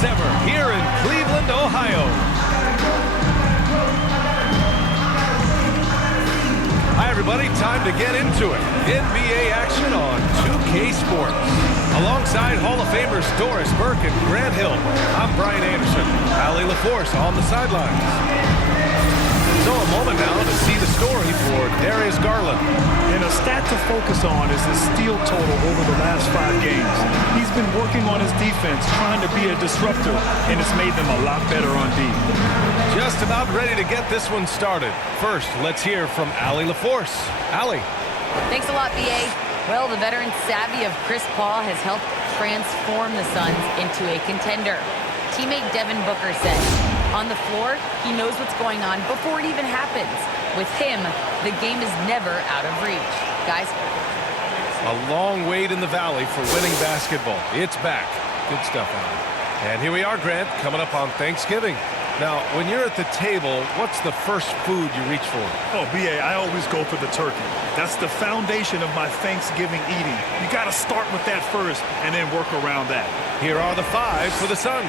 as ever here in Cleveland, Ohio. Hi, everybody. Time to get into it. NBA action on 2K Sports. Alongside Hall of Famers Doris Burke and Grant Hill, I'm Brian Anderson. Allie LaForce on the sidelines. So a moment now to see the story for Darius Garland. And a stat to focus on is the steal total over the last 5 games. He's been working on his defense, trying to be a disruptor, and it's made them a lot better on D. Just about ready to get this one started. First, let's hear from Allie LaForce. Allie. Thanks a lot, BA. Well, the veteran savvy of Chris Paul has helped transform the Suns into a contender. Teammate Devin Booker said, on the floor, he knows what's going on before it even happens. With him, the game is never out of reach. Guys? A long wait in the valley for winning basketball. It's back. Good stuff, Allie. And here we are, Grant, coming up on Thanksgiving. Now, when you're at the table, what's the first food you reach for? Oh, BA, I always go for the turkey. That's the foundation of my Thanksgiving eating. You got to start with that first and then work around that. Here are the 5 for the Suns.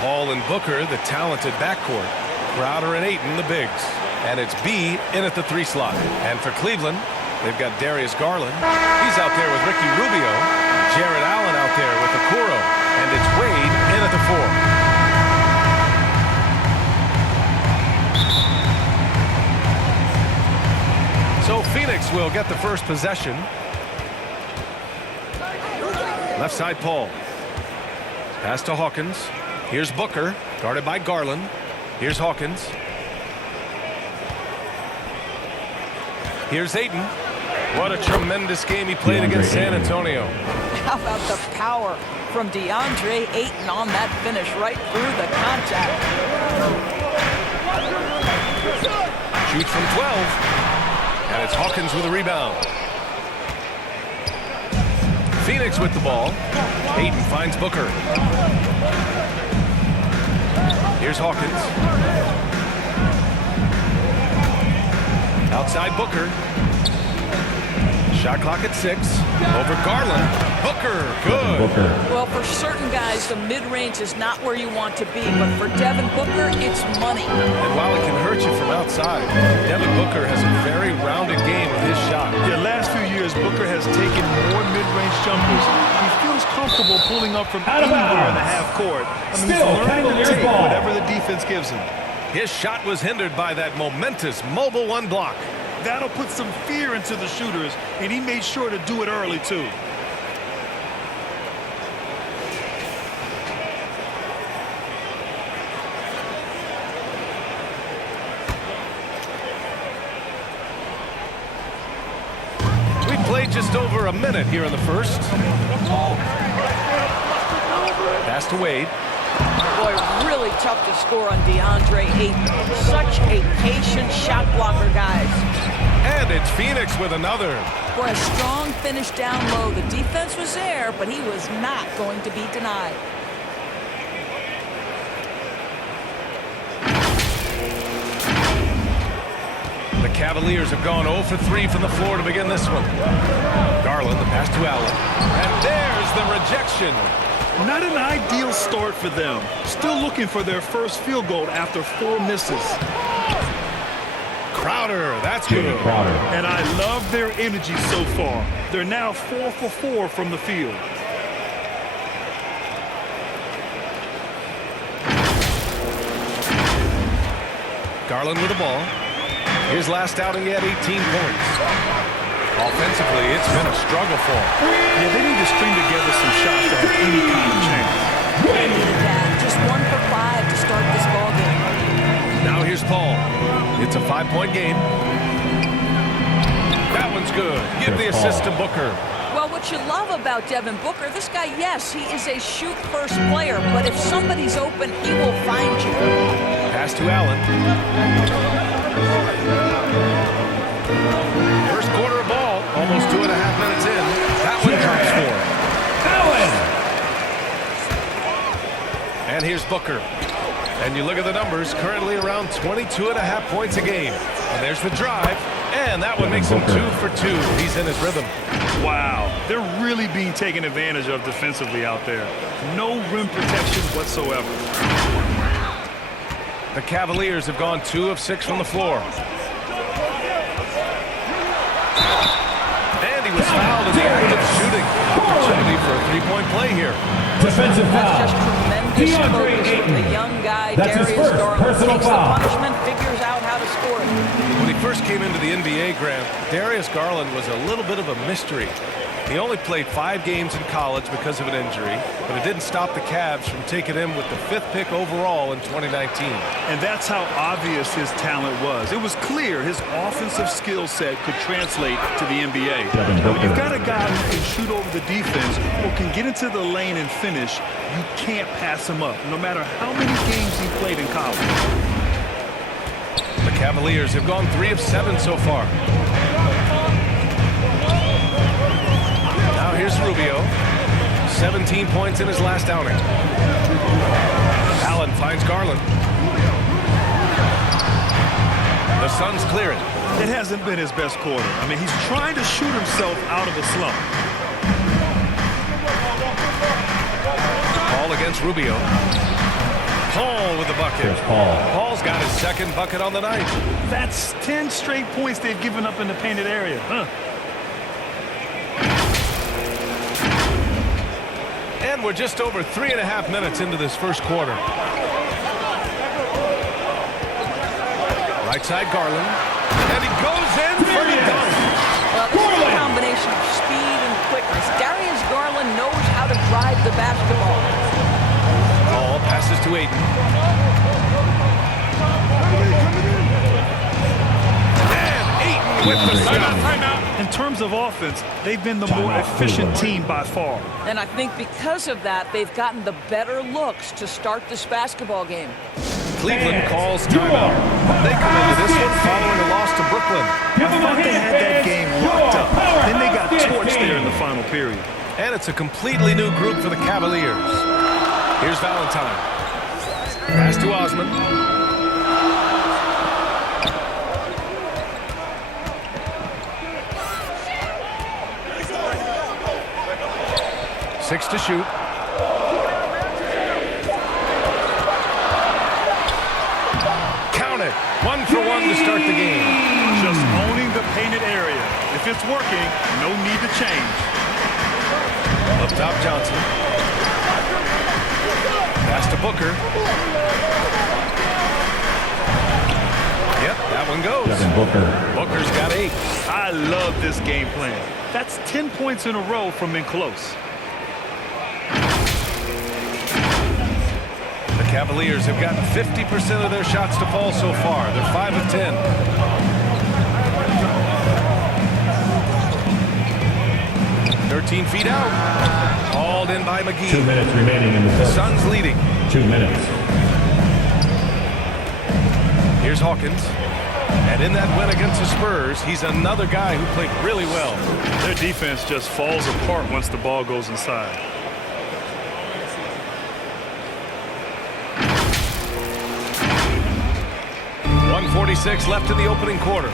Paul and Booker, the talented backcourt. Crowder and Ayton, the bigs. And it's B in at the 3 slot. And for Cleveland, they've got Darius Garland. He's out there with Ricky Rubio. Jared Allen out there with Okoro. And it's Wade in at the 4. So Phoenix will get the first possession. Left side, Paul. Pass to Hawkins. Here's Booker, guarded by Garland. Here's Hawkins. Here's Ayton. What a tremendous game he played against San Antonio. How about the power from DeAndre Ayton on that finish right through the contact. Shoots from 12. And it's Hawkins with a rebound. Phoenix with the ball. Ayton finds Booker. Here's Hawkins. Outside Booker. Shot clock at 6. Over Garland. Booker, good. Well, for certain guys, the mid-range is not where you want to be, but for Devin Booker, it's money. And while it can hurt you from outside, Devin Booker has a very rounded game with his shot. Yeah, last few years, Booker has taken more mid-range jumpers. He feels comfortable pulling up from anywhere in the half court. I mean, he's learning to take whatever the defense gives him. His shot was hindered by that momentous mobile 1 block. That'll put some fear into the shooters, and he made sure to do it early, too. We played just over a minute here in the first. Pass to Wade. Boy, really tough to score on DeAndre Ayton. Such a patient shot blocker, guys. And it's Phoenix with another. For a strong finish down low, the defense was there, but he was not going to be denied. The Cavaliers have gone 0 for 3 from the floor to begin this one. Garland, the pass to Allen. And there's the rejection. Not an ideal start for them. Still looking for their first field goal after 4 misses. Crowder, that's good. And I love their energy so far. They're now 4 for 4 from the field. Garland with the ball. His last outing, he had 18 points. Offensively, it's been a struggle for him. Yeah, they need to string together some shots to have any kind of chance. They needed that. Just 1 for 5 to start this ball game. Now here's Paul. It's a 5-point game. That one's good. Give the assist to Booker. Well, what you love about Devin Booker, this guy, yes, he is a shoot-first player, but if somebody's open, he will find you. Pass to Allen. First quarter of ball, almost 2.5 minutes in. That one comes for him. Allen. And here's Booker. And you look at the numbers, currently around 22.5 points a game. And there's the drive, and that one makes him 2 for 2. He's in his rhythm. Wow, they're really being taken advantage of defensively out there. No rim protection whatsoever. The Cavaliers have gone 2 of 6 from the floor. And he was fouled in the act of shooting. Opportunity for a three-point play here. Defensive foul. That's just tremendous focus from the young guy, Darius Garland. Takes the punishment, figures out how to score it. When he first came into the NBA, Grant, Darius Garland was a little bit of a mystery. He only played 5 games in college because of an injury, but it didn't stop the Cavs from taking him with the 5th pick overall in 2019. And that's how obvious his talent was. It was clear his offensive skill set could translate to the NBA. When you've got a guy who can shoot over the defense or can get into the lane and finish, you can't pass him up, no matter how many games he played in college. The Cavaliers have gone 3 of 7 so far. Now here's Rubio. 17 points in his last outing. Allen finds Garland. The Suns clear it. It hasn't been his best quarter. I mean, he's trying to shoot himself out of a slump. Paul against Rubio. Paul with the bucket. Here's Paul. Paul's got his second bucket on the night. That's 10 straight points they've given up in the painted area. And we're just over 3.5 minutes into this first quarter. Right side Garland. And he goes in for the dunk. Well, this is a combination of speed and quickness. Darius Garland knows how to drive the basketball. Paul passes to Ayton. And Ayton with the timeout. In terms of offense, they've been the more efficient team by far. And I think because of that, they've gotten the better looks to start this basketball game. Cleveland calls timeout. They come into this one following a loss to Brooklyn. I thought they had that game locked up. Then they got torched there in the final period. And it's a completely new group for the Cavaliers. Here's Valentine. Pass to Osman. Six to shoot. Count it. 1 for 1 to start the game. Just owning the painted area. If it's working, no need to change. Up top, Johnson. Pass to Booker. Yep, that one goes. Booker's got 8. I love this game plan. That's 10 points in a row from in close. The Cavaliers have gotten 50% of their shots to fall so far. They're 5 of 10. "13 feet out. Hauled in by McGee. 2 minutes remaining in the first. Suns leading. 2 minutes. Here's Hawkins. And in that win against the Spurs, he's another guy who played really well. Their defense just falls apart once the ball goes inside. .146 left in the opening quarter.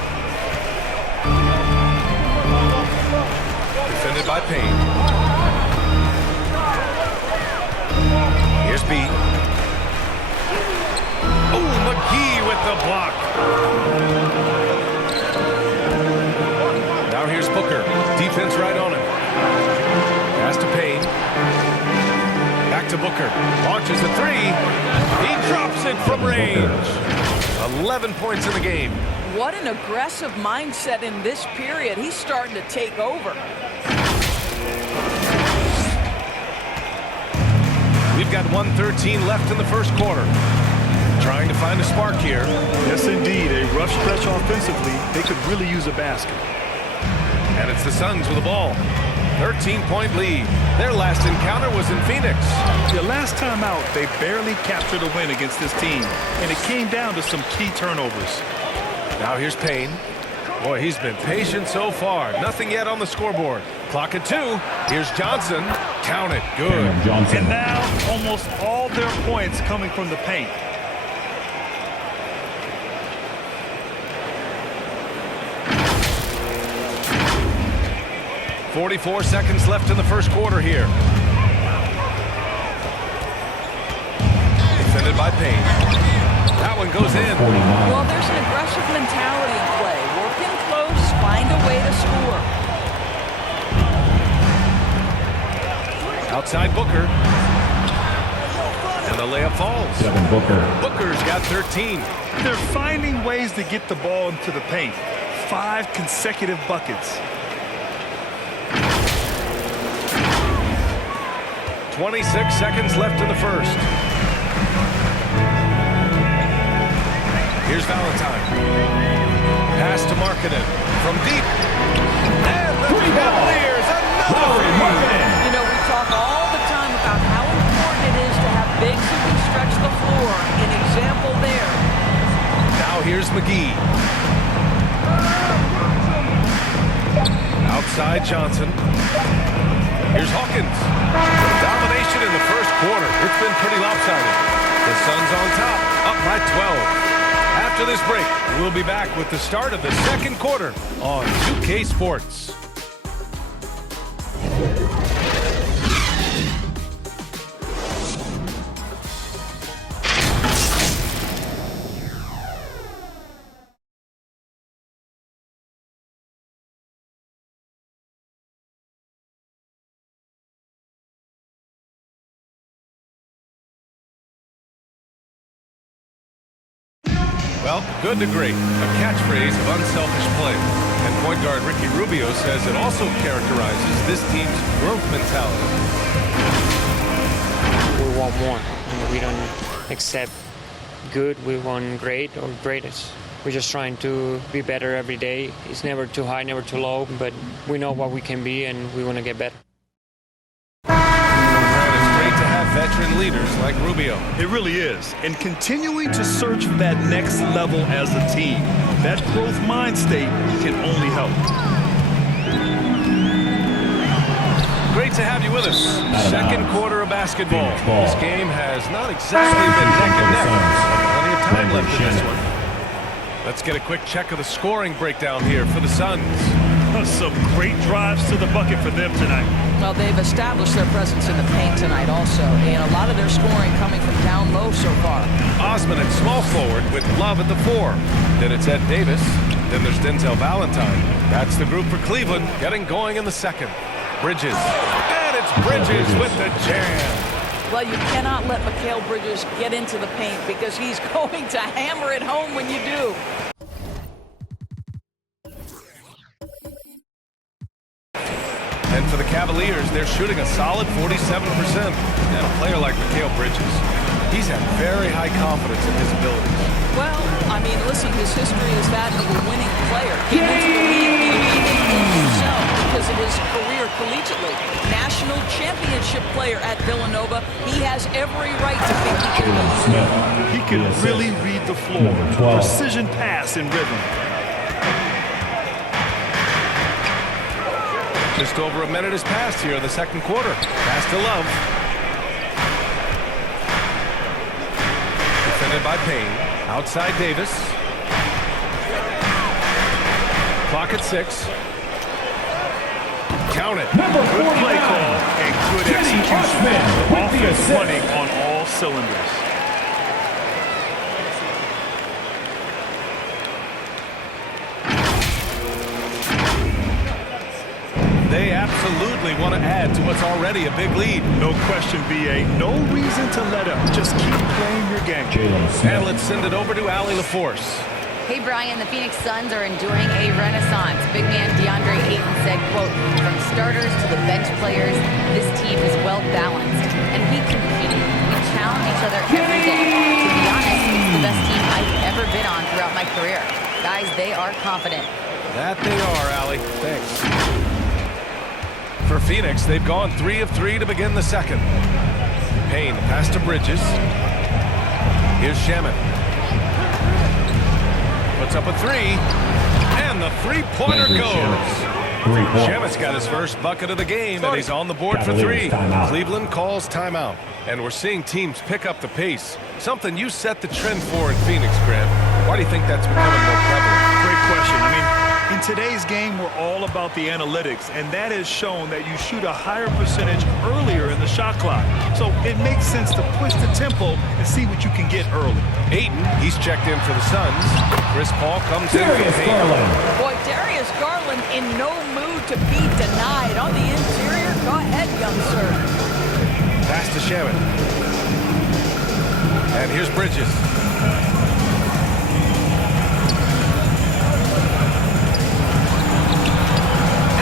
Defended by Payne. Here's B. Oh, McGee with the block. Now here's Booker. Defense right on him. Pass to Payne. Back to Booker. Launches a 3. He drops it from range. 11 points in the game. What an aggressive mindset in this period. He's starting to take over. We've got 1:13 left in the first quarter. Trying to find a spark here. Yes, indeed. A rough stretch offensively. They could really use a basket. And it's the Suns with the ball. 13-point lead. Their last encounter was in Phoenix. The last time out, they barely captured a win against this team, and it came down to some key turnovers. Now here's Payne. Boy, he's been patient so far. Nothing yet on the scoreboard. Clock at 2. Here's Johnson. Count it. Good. And now, almost all their points coming from the paint. 44 seconds left in the first quarter here. Defended by Payne. That one goes in. Well, there's an aggressive mentality in play. Work in close, find a way to score. Outside Booker. And the layup falls. Devin Booker. Booker's got 13. They're finding ways to get the ball into the paint. 5 consecutive buckets. 26 seconds left in the first. Here's Valentine. Pass to Markkanen from deep. And the Cavaliers, another three. You know, we talk all the time about how important it is to have bigs who can stretch the floor. An example there. Now here's McGee. Outside Johnson. Here's Hawkins. Domination in the first quarter. It's been pretty lopsided. The Suns on top, up by 12. After this break, we'll be back with the start of the second quarter on 2K Sports. Well, good to great, a catchphrase of unselfish play. And point guard Ricky Rubio says it also characterizes this team's growth mentality. We want more. We don't accept good, we want great or greatest. We're just trying to be better every day. It's never too high, never too low, but we know what we can be and we want to get better. Veteran leaders like Rubio. It really is. And continuing to search for that next level as a team. That growth mind state can only help. Great to have you with us. Second quarter of basketball. This game has not exactly been neck and neck. Plenty of time left in this one. Let's get a quick check of the scoring breakdown here for the Suns. Some great drives to the bucket for them tonight. Well, they've established their presence in the paint tonight also, and a lot of their scoring coming from down low so far. Osman at small forward with Love at the 4. Then it's Ed Davis. Then there's Denzel Valentine. That's the group for Cleveland getting going in the second. Bridges. And it's Bridges with the jam. Well, you cannot let Mikal Bridges get into the paint because he's going to hammer it home when you do. And for the Cavaliers, they're shooting a solid 47%. And a player like Mikal Bridges, he's had very high confidence in his abilities. Well, I mean, listen, his history is that of a winning player. He went to the league believing in himself because of his career collegiately. National championship player at Villanova. He has every right to think he can win. He can really read the floor. Precision pass and rhythm. Just over a minute has passed here in the second quarter. Pass to Love. Defended by Payne. Outside Davis. Clock at 6. Count it. Good play call and good execution. The offense running on all cylinders. They absolutely want to add to what's already a big lead. No question, BA. No reason to let up. Just keep playing your game. And let's send it over to Allie LaForce. Hey, Brian, the Phoenix Suns are enduring a renaissance. Big man DeAndre Ayton said, quote, from starters to the bench players, this team is well-balanced. And we compete. We challenge each other every day. To be honest, it's the best team I've ever been on throughout my career. Guys, they are confident. That they are, Allie. Thanks. For Phoenix, they've gone 3 of 3 to begin the second. Payne, pass to Bridges. Here's Shaman. Puts up a 3. And the three-pointer goes. Shaman's got his first bucket of the game, and he's on the board for 3. Cleveland calls timeout. And we're seeing teams pick up the pace. Something you set the trend for in Phoenix, Grant. Why do you think that's becoming more prevalent? Great question. I mean, In today's game, we're all about the analytics, and that has shown that you shoot a higher percentage earlier in the shot clock. So it makes sense to push the tempo and see what you can get early. Ayton, he's checked in for the Suns. Chris Paul comes in for Darius Payton. Garland. Boy, Darius Garland in no mood to be denied. On the interior, go ahead, young sir. Pass to Shaman. And here's Bridges.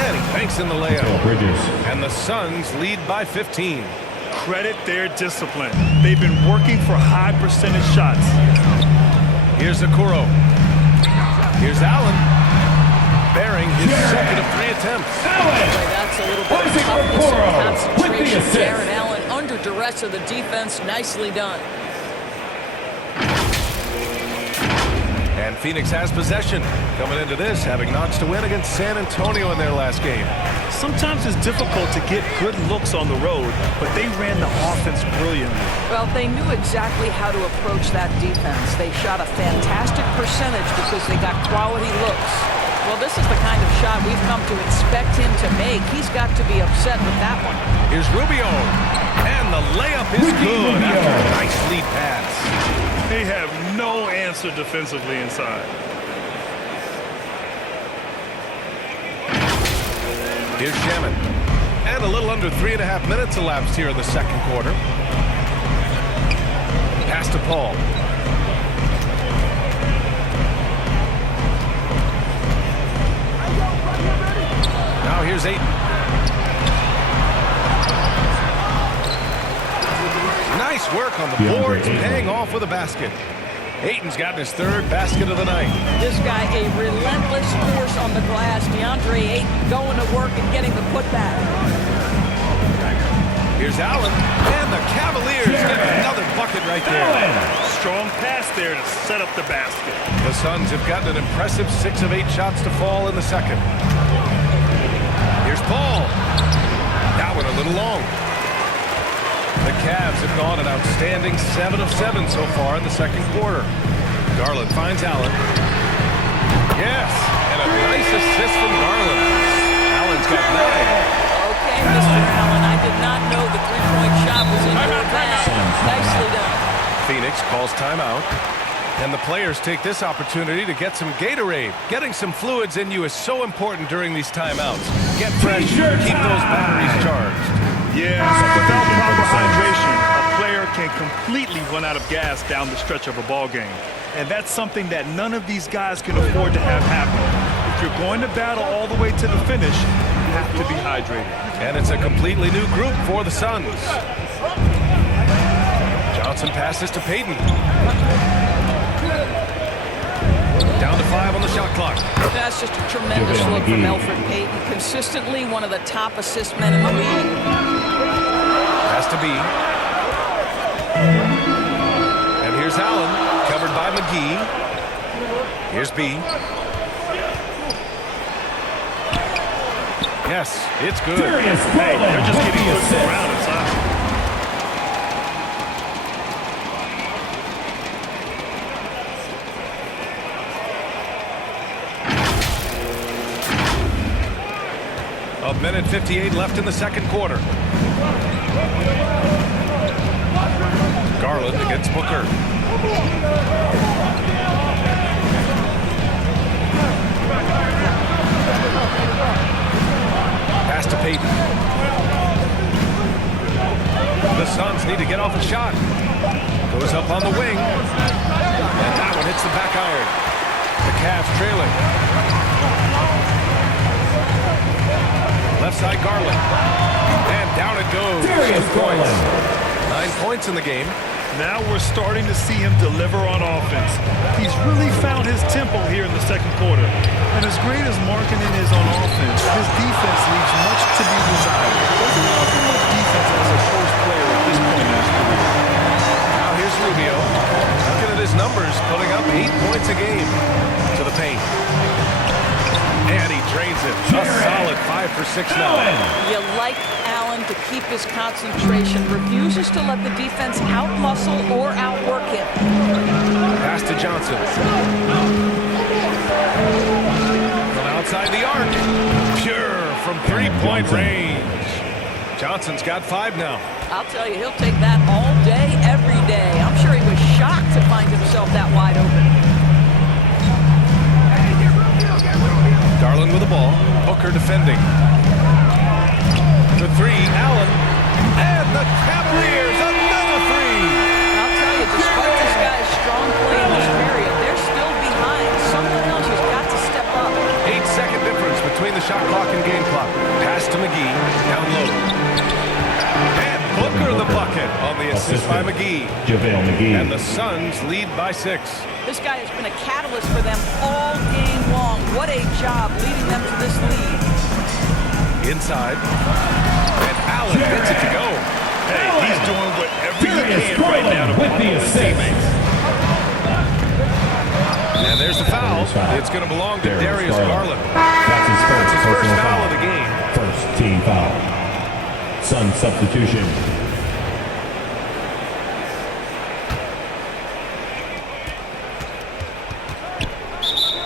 And he banks in the layup. Bridges. And the Suns lead by 15. Credit their discipline. They've been working for high percentage shots. Here's Okoro. Here's Allen. Bearing his second of 3 attempts. Boy, that's a little bit of Isaac toughness Okoro and with the concentration. assist. Jaron Allen under duress of the defense. Nicely done. And Phoenix has possession. Coming into this, having notched a win against San Antonio in their last game. Sometimes it's difficult to get good looks on the road, but they ran the offense brilliantly. Well, they knew exactly how to approach that defense. They shot a fantastic percentage because they got quality looks. Well, this is the kind of shot we've come to expect him to make. He's got to be upset with that one. Here's Rubio. And the layup is good after a nice lead pass. They have no answer defensively inside. Here's Shaman. And a little under 3.5 minutes elapsed here in the second quarter. Pass to Paul. Now here's Ayton. Nice work on the boards, paying off with a basket. Ayton's gotten his 3rd basket of the night. This guy, a relentless force on the glass. DeAndre Ayton going to work and getting the putback. Here's Allen, and the Cavaliers get another bucket right there. Strong pass there to set up the basket. The Suns have gotten an impressive 6 of 8 shots to fall in the second. Here's Paul. That one a little long. The Cavs have gone an outstanding 7 of 7 so far in the second quarter. Garland finds Allen. Yes, and a nice assist from Garland. Allen's got 9. Okay, Mr. Allen, I did not know the three-point shot was in your bag. Nicely done. Phoenix calls timeout. And the players take this opportunity to get some Gatorade. Getting some fluids in you is so important during these timeouts. Get fresh, keep those batteries charged. Yeah, without proper hydration, a player can completely run out of gas down the stretch of a ball game. And that's something that none of these guys can afford to have happen. If you're going to battle all the way to the finish, you have to be hydrated. And it's a completely new group for the Suns. Johnson passes to Payton. Down to 5 on the shot clock. That's just a tremendous look from Elfrid Payton. Consistently one of the top assist men in the league. Has to be. And here's Allen, covered by McGee. Here's B. Yes, it's good. Hey, they're just getting pushed around inside. A minute 58 left in the second quarter. Garland against Booker. Pass to Payton. The Suns need to get off a shot. Goes up on the wing. And that one hits the back iron. The Cavs trailing. Left side Garland. And down it goes. 2 points. 9 points in the game. Now we're starting to see him deliver on offense. He's really found his tempo here in the second quarter. And as great as Markkanen is on offense, his defense leaves much to be desired. Doesn't offer much defense as a first player at this point in his career. Now here's Rubio. Looking at his numbers, putting up 8 points a game to the paint. And he drains it. A solid 5 for 6 now. You like Allen to keep his concentration. Refuses to let the defense out-muscle or outwork him. Pass to Johnson. Well, now inside the arc. Pure from three-point range. Johnson's got 5 now. I'll tell you, he'll take that all day, every day. I'm sure he was shocked to find himself that wide open. Garland with the ball. Booker defending. The 3, Allen. And the Cavaliers, another 3. I'll tell you, despite this guy's strong play in this period, they're still behind. Someone else has got to step up. 8-second difference between the shot clock and game clock. Pass to McGee, down low. And Booker the bucket on the assist by McGee. JaVale McGee. And the Suns lead by 6. This guy has been a catalyst for them all game long. What a job leading them to this lead. Inside. And Allen gets it to go. Hey, he's doing whatever he can right now to help his teammates. And there's the foul. It's going to belong to Darius Garland. That's his That's his first personal foul of the game. First team foul. Sun substitution.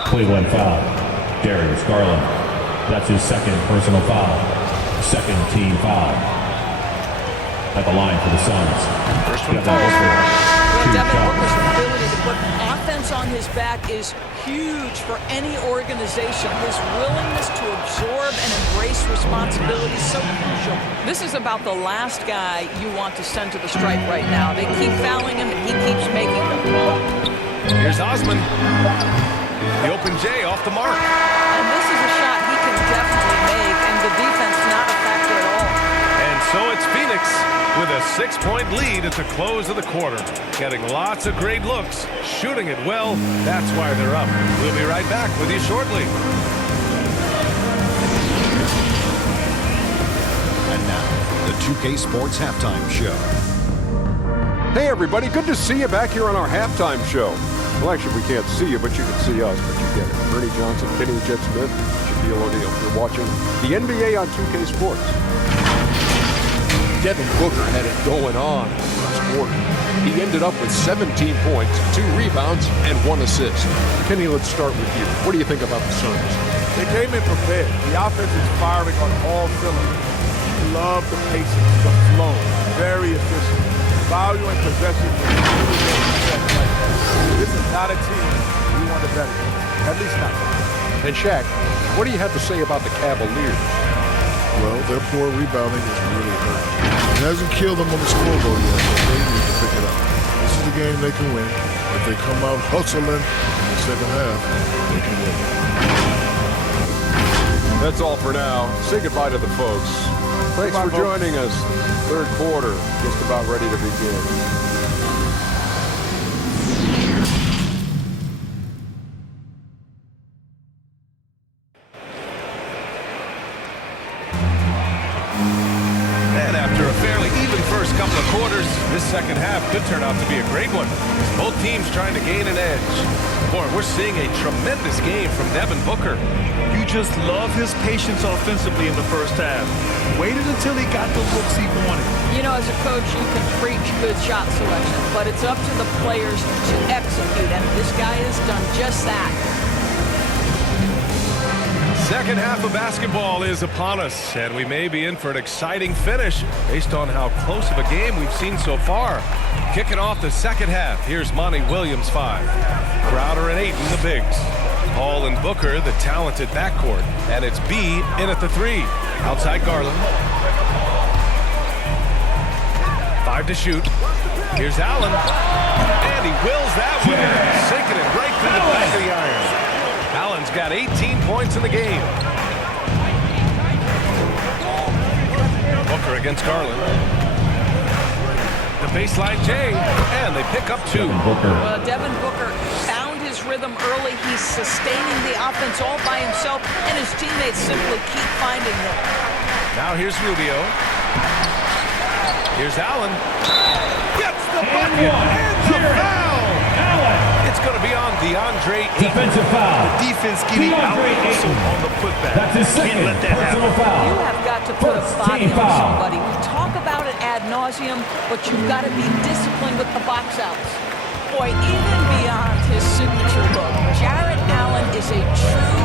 Cleveland foul. Darius Garland. That's his second personal foul. Second team foul. At the line for the Suns. First one Devin Booker. Well, Two Devin shots. Booker's ability to put offense on his back is huge for any organization. His willingness to absorb and embrace responsibility is so crucial. This is about the last guy you want to send to the stripe right now. They keep fouling him, and he keeps making them. Here's Osman. The open J off the mark. And this is a shot he can definitely make, and the defense not a factor at all. And so it's Phoenix with a 6-point lead at the close of the quarter. Getting lots of great looks, shooting it well. That's why they're up. We'll be right back with you shortly. And now, the 2K Sports Halftime Show. Hey everybody, good to see you back here on our halftime show. Well, actually, we can't see you, but you can see us, but you get it. Ernie Johnson, Kenny Jet Smith, Shaquille O'Neal. You're watching the NBA on 2K Sports. Devin Booker had it going on in the first quarter. He ended up with 17 points, 2 rebounds, and 1 assist. Kenny, let's start with you. What do you think about the Suns? They came in prepared. The offense is firing on all cylinders. Love the pacing, the flow, very efficient. Volume and possession. This is not a team we want to bet against. At least not. And Shaq, what do you have to say about the Cavaliers? Well, their poor rebounding is really hurting. It hasn't killed them on the scoreboard yet, but they need to pick it up. This is the game they can win. If they come out hustling in the second half, they can win. That's all for now. Say goodbye to the folks. Thanks for joining us. Third quarter, just about ready to begin. And after a fairly even first couple of quarters, this second half could turn out to be a great one. Both teams trying to gain an edge. Boy, we're seeing a tremendous game from Devin Booker. You just love his patience offensively in the first half. Waited until he got the looks he wanted. You know, as a coach, you can preach good shot selection, but it's up to the players to execute, and this guy has done just that. Second half of basketball is upon us, and we may be in for an exciting finish based on how close of a game we've seen so far. Kicking off the second half, here's Monty Williams 5. Crowder and Ayton, the bigs. Paul and Booker, the talented backcourt. And it's B in at the 3. Outside Garland. 5 to shoot. Here's Allen. And he wills that one in, sinking it right through the back of the iron. Allen's got 18 points in the game. Booker against Garland. The baseline J, and they pick up 2. Well, Devin Booker found his rhythm early. He's sustaining the offense all by himself, and his teammates simply keep finding him. Now here's Rubio. Here's Allen. Gets the bucket and the foul. It's going to be on DeAndre Ayton. Defensive foul. The defense getting out hustled on the putback. That's his second Can't let that personal happen. foul. You have got to put a First body team on foul. somebody. We talk about it ad nauseum, but you've got to be disciplined with the box outs. Boy, even beyond his signature look, Jarrett Allen is a true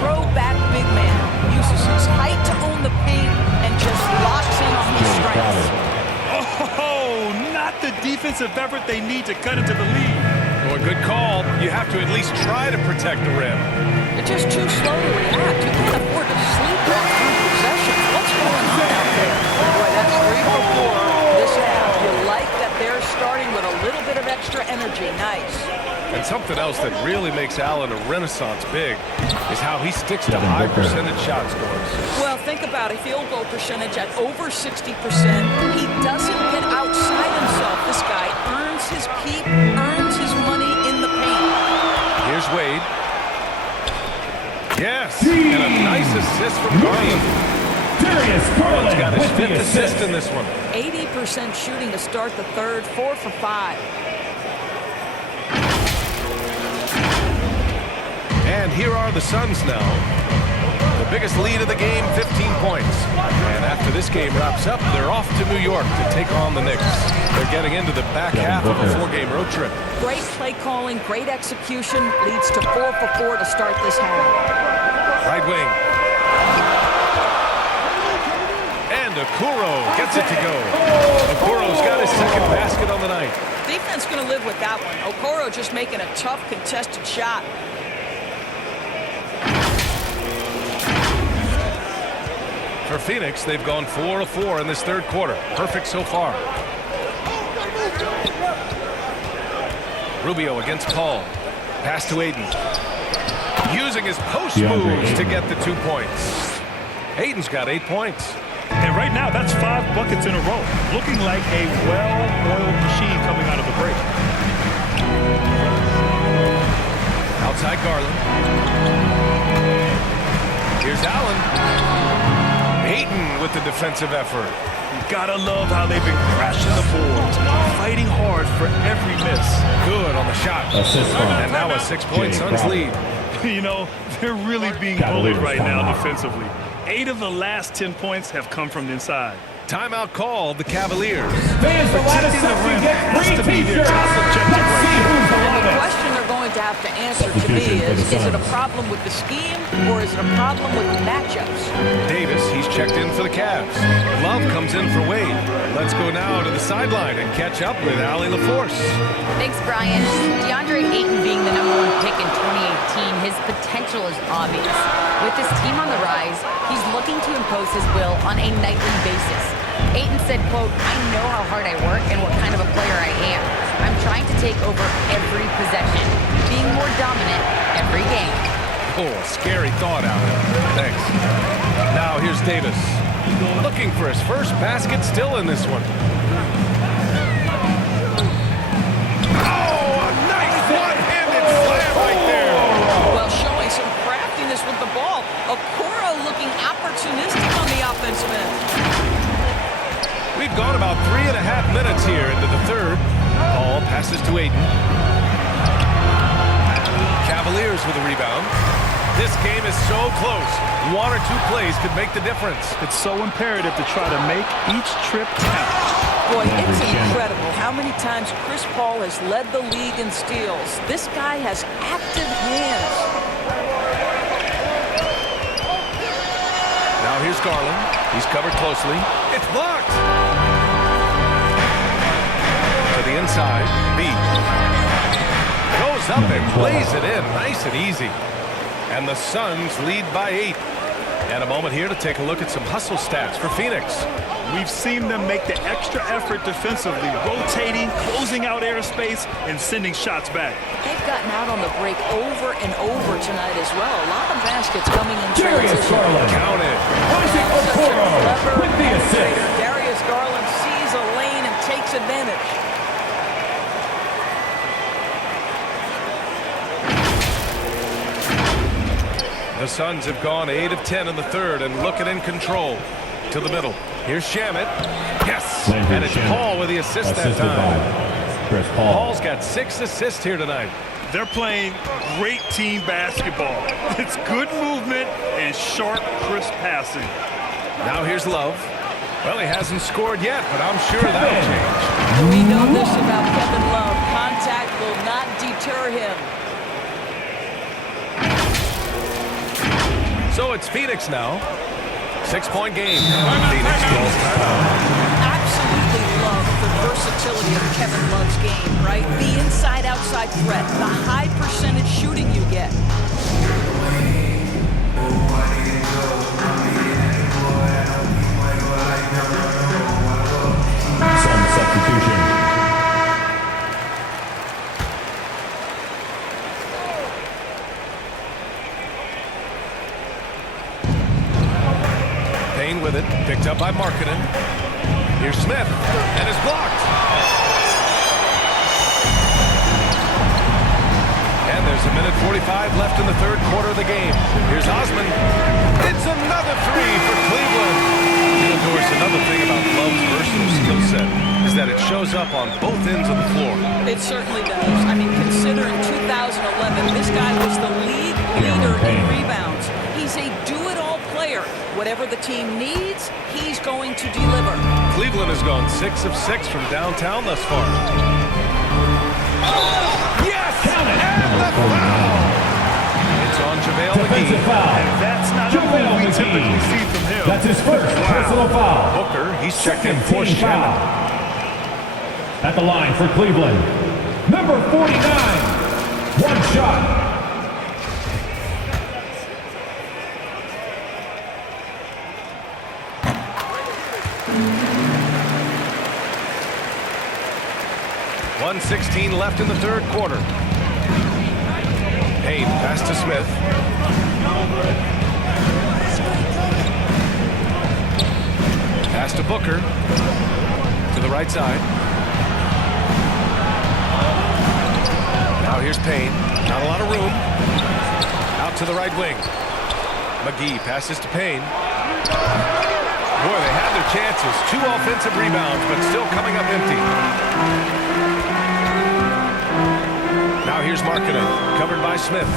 throwback big man. Uses his height to own the paint and just locks in on his strengths. Oh, not the defensive effort they need to cut into the lead. Well, good call. You have to at least try to protect the rim. They're just too slow to react. You can't afford to sleepwalk through possessions. What's going on out there? Boy, that's 3 for 4 this half. You like that they're starting with a little bit of extra energy. Nice. And something else that really makes Allen a renaissance big is how he sticks to high percentage shot scores. Well, think about a field goal percentage at over 60%. He doesn't get outside himself. This guy earns his keep, earns his money in the paint. Here's Wade. Yes, and a nice assist from Garland. Garland's got his 5th assist in this one. 80% shooting to start the third, 4 for 5. And here are the Suns now. The biggest lead of the game, 15 points. And after this game wraps up, they're off to New York to take on the Knicks. They're getting into the back half of a 4-game road trip. Great play calling, great execution, leads to 4 for 4 to start this half. Right wing. And Okoro gets it to go. Okoro's got his 2nd basket on the night. Defense going to live with that one. Okoro just making a tough contested shot. For Phoenix, they've gone 4 of 4 in this 3rd quarter. Perfect so far. Rubio against Paul. Pass to Aiden. Using his post moves to get the 2 points. Aiden's got 8 points. And right now, that's 5 buckets in a row. Looking like a well-oiled machine coming out of the break. Outside Garland. Here's Allen. Aiton with the defensive effort. You gotta love how they've been crashing the boards, fighting hard for every miss. Good on the shot. And now a 6-point Suns lead. You know, they're really being bullied right now defensively. 8 of the last 10 points have come from the inside. Timeout called the Cavaliers. Protecting the rim has to be their top objective right And the question they're going to have to answer to me is it a problem with the scheme or is it a problem with the matchups? Davis, he's checked in for the Cavs. Love comes in for Wade. Let's go now to the sideline and catch up with Allie LaForce. Thanks, Brian. DeAndre Ayton being the #1 pick in 2018, his potential is obvious. With his team on the rise, he's looking to impose his will on a nightly basis. Ayton said, quote, "I know how hard I work and what kind of a player I am. I'm trying to take over every possession, being more dominant every game." Oh, scary thought, Allen. Thanks. Now here's Davis. Looking for his first basket still in this one. Oh, a nice one-handed slam right there. Well, showing some craftiness with the ball. Okoro looking opportunistic on the offensive end. We've gone about 3.5 minutes here into the 3rd. Paul passes to Ayton. Cavaliers with a rebound. This game is so close. 1 or 2 plays could make the difference. It's so imperative to try to make each trip count. Boy, it's incredible how many times Chris Paul has led the league in steals. This guy has active hands. Now here's Garland. He's covered closely. It's blocked. To the inside. B. Goes up and plays it in. Nice and easy. And the Suns lead by 8. And a moment here to take a look at some hustle stats for Phoenix. We've seen them make the extra effort defensively, rotating, closing out airspace, and sending shots back. They've gotten out on the break over and over tonight as well. A lot of baskets coming in transition. Counted. With the assist. Darius Garland sees a lane and takes advantage. The Suns have gone 8 of 10 in the 3rd and looking in control. To the middle. Here's Shamet. Yes! And it's Paul with the assist that time. Chris Paul. Paul's got 6 assists here tonight. They're playing great team basketball. It's good movement and sharp, crisp passing. Now here's Love. Well, he hasn't scored yet, but I'm sure that'll change. We know this about Kevin Love. Contact will not deter him. it's Phoenix now. 6-point game. Phoenix calls timeout. Absolutely love the versatility of Kevin Love's game, right? The inside-outside threat, the high percentage shooting you get. Some substitution. Payne with it, picked up by Markkanen. Here's Smith, and is blocked. And there's a minute 45 left in the third quarter of the game. Here's Osman. It's another three for Cleveland. Of course, another thing about Love's versatile skill set is that it shows up on both ends of the floor. It certainly does. I mean, consider in 2011, this guy was the league leader in rebounds. He's a do-it-all player. Whatever the team needs, he's going to deliver. Cleveland has gone 6 of 6 from downtown thus far. Yes! And the foul! It's on JaVale McGee. And that's not what we typically see from him. That's his first personal foul. Booker, he's checked in for Shannon. At the line for Cleveland, number 49. One shot. .116 left in the third quarter. Payne pass to Smith. Pass to Booker. To the right side. Now here's Payne. Not a lot of room. Out to the right wing. McGee passes to Payne. Boy, they had their chances. 2 offensive rebounds, but still coming up empty. Now here's Markkanen, covered by Smith.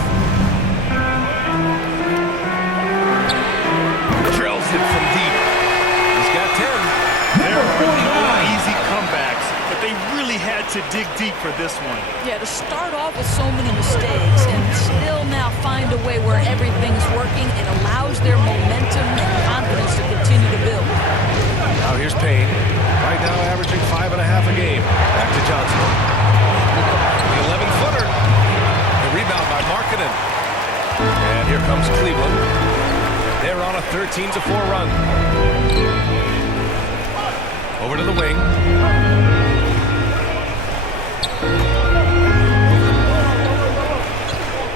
Drills it from deep. He's got 10. There are no easy comebacks, but they really had to dig deep for this one. Yeah, to start off with so many mistakes and still now find a way where everything's working, it allows their momentum and confidence to continue to build. Now here's Payne. Right now averaging 5.5 a game. Back to Johnson. The 11-footer. The rebound by Markkanen. And here comes Cleveland. They're on a 13-4 run. Over to the wing.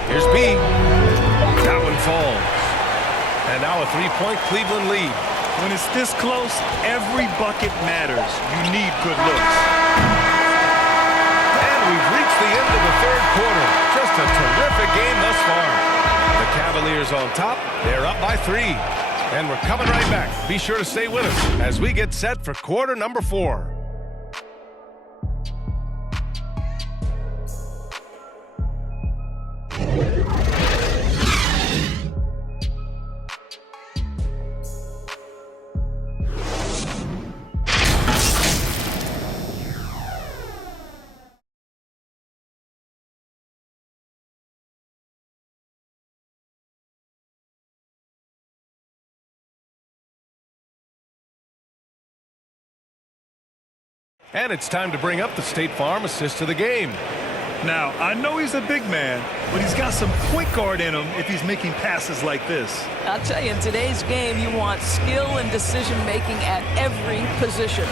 Here's B. That one falls. And now a 3-point Cleveland lead. When it's this close, every bucket matters. You need good looks. And we've reached the end of the third quarter. Just a terrific game thus far. The Cavaliers on top. They're up by 3. And we're coming right back. Be sure to stay with us as we get set for quarter number 4. And it's time to bring up the State Farm assist of the game. Now, I know he's a big man, but he's got some point guard in him if he's making passes like this. I'll tell you, in today's game, you want skill and decision-making at every position.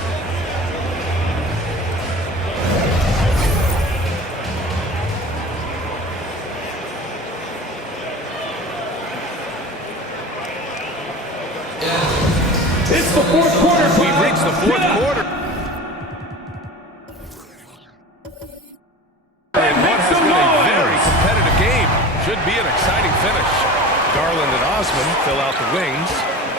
It's the fourth quarter. We've reached the fourth quarter. And what has been a very competitive game. Should be an exciting finish. Garland and Osman fill out the wings.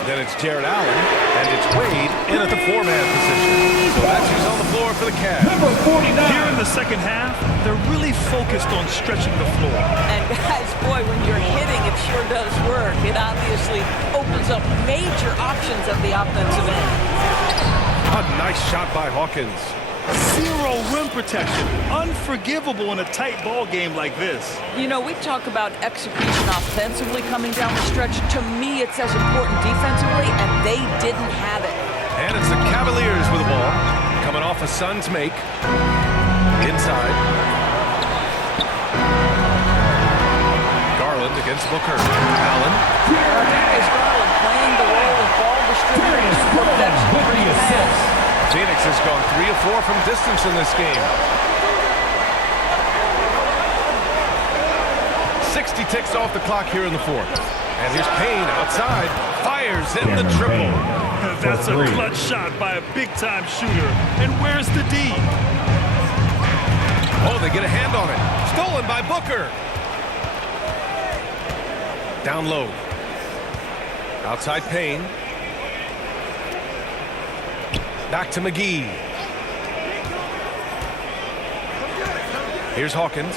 Then it's Jared Allen, and it's Wade in at the 4-man position. So that's who's on the floor for the Cavs. Number 49. Here in the second half, they're really focused on stretching the floor. And guys, boy, when you're hitting, it sure does work. It obviously opens up major options at the offensive end. A nice shot by Hawkins. Zero rim protection. Unforgivable in a tight ball game like this. You know, we talk about execution offensively coming down the stretch. To me, it's as important defensively, and they didn't have it. And it's the Cavaliers with the ball. Coming off a Suns make. Inside. Garland against Booker. Allen. Darius Garland playing the role of ball distributor. Phoenix has gone 3 of 4 from distance in this game. 60 ticks off the clock here in the fourth. And here's Payne outside. Fires in the triple. That's a clutch shot by a big-time shooter. And where's the D? Oh, they get a hand on it. Stolen by Booker. Down low. Outside Payne. Back to McGee. Here's Hawkins.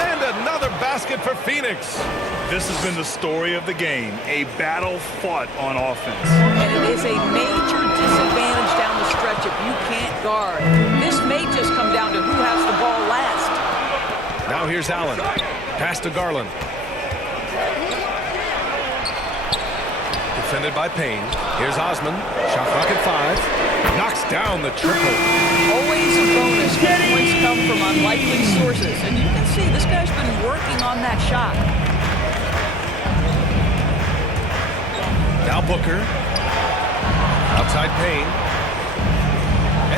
And another basket for Phoenix. This has been the story of the game. A battle fought on offense. And it is a major disadvantage down the stretch if you can't guard. This may just come down to who has the ball last. Now here's Allen. Pass to Garland. Defended by Payne. Here's Osman. Shot clock at 5. Knocks down the triple. Always a bonus when points come from unlikely sources. And you can see this guy's been working on that shot. Now Booker. Outside Payne.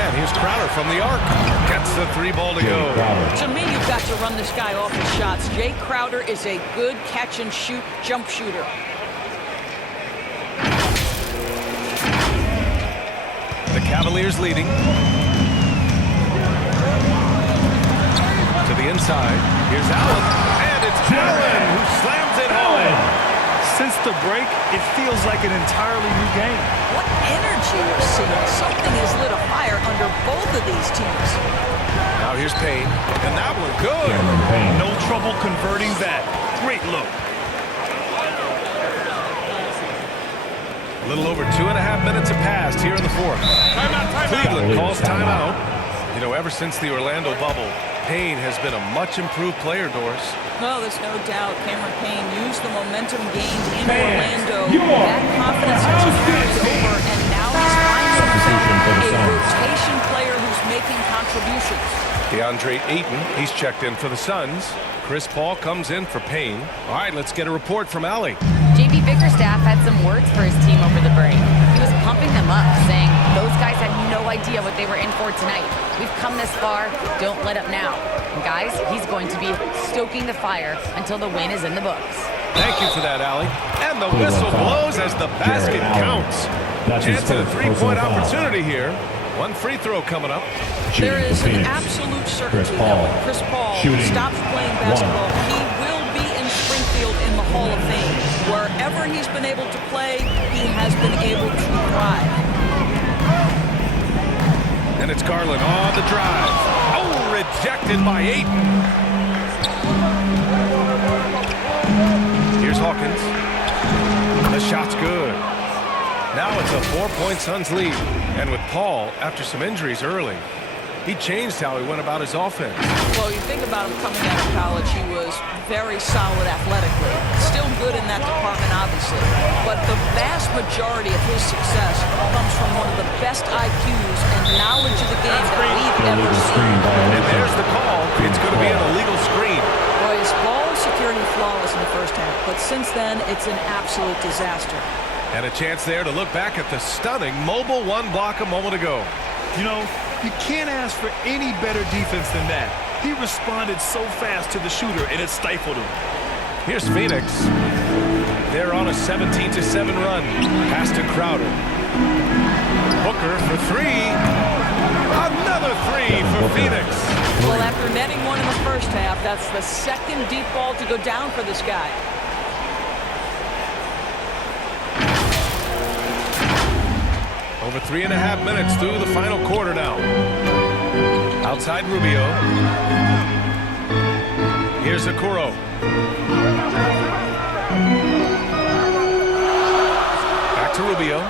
And here's Crowder from the arc. Gets the 3 ball to go. To me, you've got to run this guy off his shots. Jay Crowder is a good catch-and-shoot jump shooter. The Cavaliers leading. To the inside. Here's Allen. And it's Allen who slams it home. Since the break, it feels like an entirely new game. What energy we're seeing. Something has lit a fire under both of these teams. Now here's Payne. And that one good. No trouble converting that. Great look. A little over 2.5 minutes have passed here in the fourth. Cleveland calls timeout. You know, ever since the Orlando bubble, Payne has been a much improved player, Doris. Well, there's no doubt Cameron Payne used the momentum gained in Orlando. That confidence has carried over, and now he's finding himself a rotation player who's making contributions. DeAndre Ayton, he's checked in for the Suns. Chris Paul comes in for Payne. All right, let's get a report from Allie. JB Bickerstaff had some words for his team over the break. He was pumping them up, saying those guys had no idea what they were in for tonight. We've come this far, don't let up now. And guys, he's going to be stoking the fire until the win is in the books. Thank you for that, Allie. And the whistle blows as the basket counts. Chance at a 3-point opportunity here. One free throw coming up. There is an absolute certainty that when Chris Paul stops playing basketball, he will be in Springfield in the Hall of Fame. Wherever he's been able to play, he has been able to thrive. And it's Garland on the drive. Oh, rejected by Ayton. Here's Hawkins. The shot's good. Now it's a 4-point Suns lead. And with Paul, after some injuries early, he changed how he went about his offense. Well, you think about him coming out of college, he was very solid athletically. Still good in that department, obviously. But the vast majority of his success comes from one of the best IQs and knowledge of the game that we've ever seen. And there's the call. It's going to be an illegal screen. Boy, his ball security flawless in the first half. But since then, it's an absolute disaster. And a chance there to look back at the stunning mobile 1 block a moment ago. You know, you can't ask for any better defense than that. He responded so fast to the shooter, and it stifled him. Here's Phoenix. They're on a 17-7 run. Pass to Crowder. Booker for 3. Another 3 for Phoenix. Well, after netting one in the first half, that's the second deep ball to go down for this guy. Over 3.5 minutes through the final quarter now. Outside Rubio. Here's Okoro. Back to Rubio.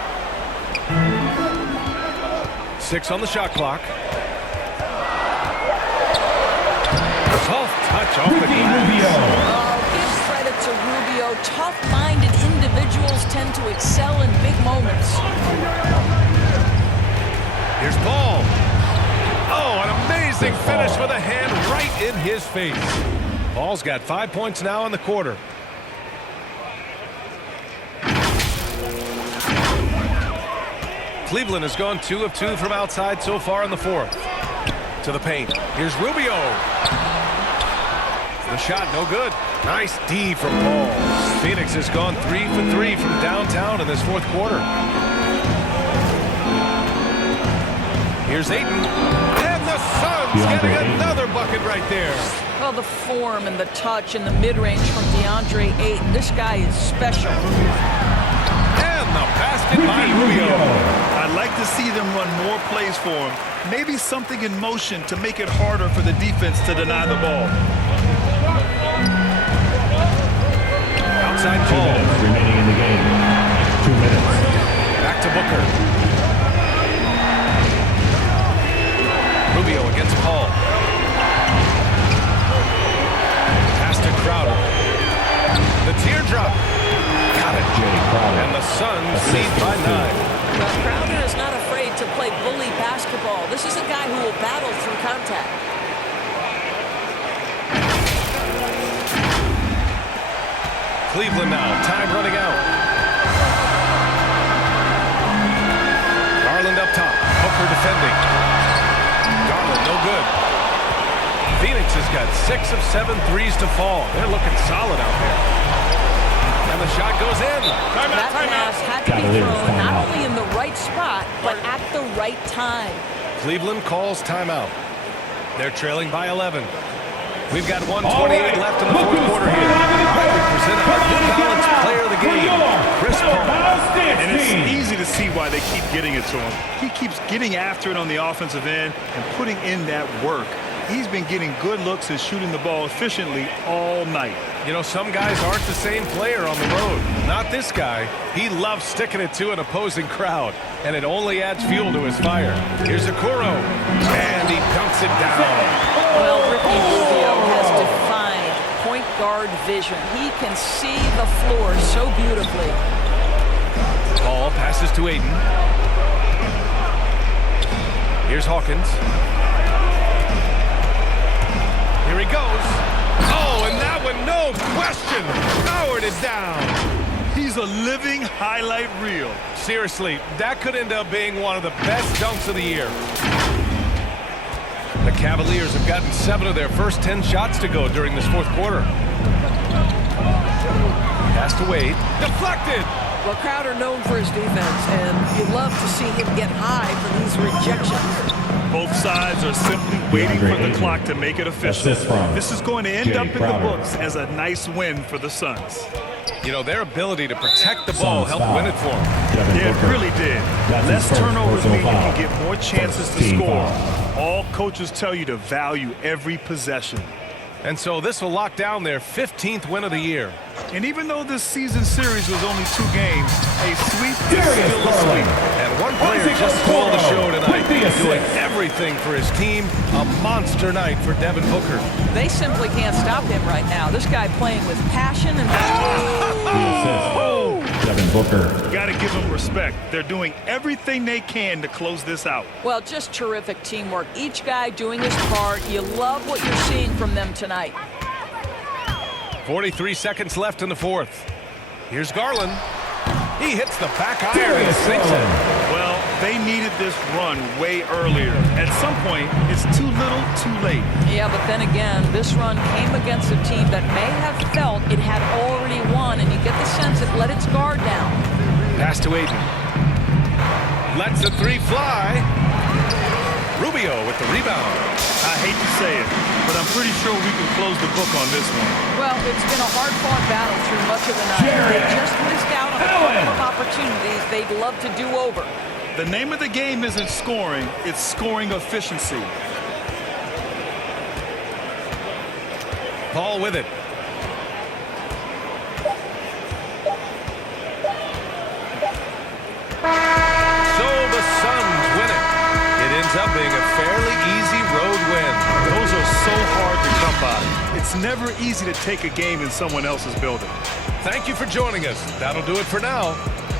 6 on the shot clock. 12th touch off the glass. Give credit to Rubio. Tough-minded individuals tend to excel in big moments. Here's Paul. Oh, an amazing finish with a hand right in his face. Paul's got 5 points now in the quarter. Cleveland has gone 2 of 2 from outside so far in the 4th. To the paint. Here's Rubio. The shot, no good. Nice D from Paul. Phoenix has gone 3 for 3 from downtown in this 4th quarter. Here's Ayton. And the Suns getting another bucket right there. Well, the form and the touch and the mid-range from DeAndre Ayton. This guy is special. And the basket by Rubio. I'd like to see them run more plays for him. Maybe something in motion to make it harder for the defense to deny the ball. Outside 2 Paul. minutes remaining in the game. 2 minutes. Back to Booker. Rubio against Paul. Pass to Crowder. The teardrop. Got it. And the Suns lead by 9. Well, Crowder is not afraid to play bully basketball. This is a guy who will battle through contact. Cleveland now. Time running out. Garland up top. Booker defending. Garland no good. Phoenix has got 6 of 7 threes to fall. They're looking solid out there. And the shot goes in. That pass had to be thrown not only in the right spot, but at the right time. Cleveland calls timeout. They're trailing by 11. We've got 1:28 left in the 4th quarter here. We present our New Balance player of the game, Chris Paul. And it's easy to see why they keep getting it to him. He keeps getting after it on the offensive end and putting in that work. He's been getting good looks and shooting the ball efficiently all night. You know, some guys aren't the same player on the road. Not this guy. He loves sticking it to an opposing crowd, and it only adds fuel to his fire. Here's Okoro, and he dunks it down. Well, Ricky Rubio has defined point guard vision. He can see the floor so beautifully. Paul passes to Ayton. Here's Hawkins. Here he goes. Oh, and that one, no question. Howard is down. He's a living highlight reel. Seriously, that could end up being one of the best dunks of the year. The Cavaliers have gotten 7 of their first 10 shots to go during this 4th quarter. Pass to Wade. Deflected. Well, Crowder known for his defense, and you love to see him get high for these rejections. Both sides are simply waiting for the clock to make it official. This is going to end up in the books as a nice win for the Suns. You know, their ability to protect the ball helped win it for them. Yeah, it really did. Less turnovers mean you can get more chances to score. All coaches tell you to value every possession. And so this will lock down their 15th win of the year. And even though this season series was only 2 games, a sweep is still a sweep. And one player just stole the show tonight, doing everything for his team. A monster night for Devin Booker. They simply can't stop him right now. This guy playing with passion and Devin Booker. Got to give them respect. They're doing everything they can to close this out. well, just terrific teamwork. Each guy doing his part. You love what you're seeing from them tonight. 43 seconds left in the 4th. Here's Garland. He hits the back iron and sinks it. Well, they needed this run way earlier. At some point, it's too little, too late. Yeah, but then again, this run came against a team that may have felt it had already won, and you get the sense it let its guard down. Pass to Ayton. Lets the 3 fly. Rubio with the rebound. I hate to say it, but I'm pretty sure we can close the book on this one. Well, it's been a hard-fought battle through much of the night. They just missed out on a couple of opportunities they'd love to do over. The name of the game isn't scoring, it's scoring efficiency. Paul with it. So the Suns win it. ends up being a fairly easy road win. Those are so hard to come by. It's never easy to take a game in someone else's building. Thank you for joining us. That'll do it for now.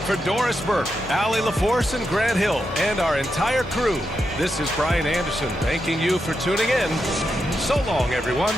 For Doris Burke, Allie LaForce, and Grant Hill, and our entire crew, this is Brian Anderson thanking you for tuning in. So long, everyone.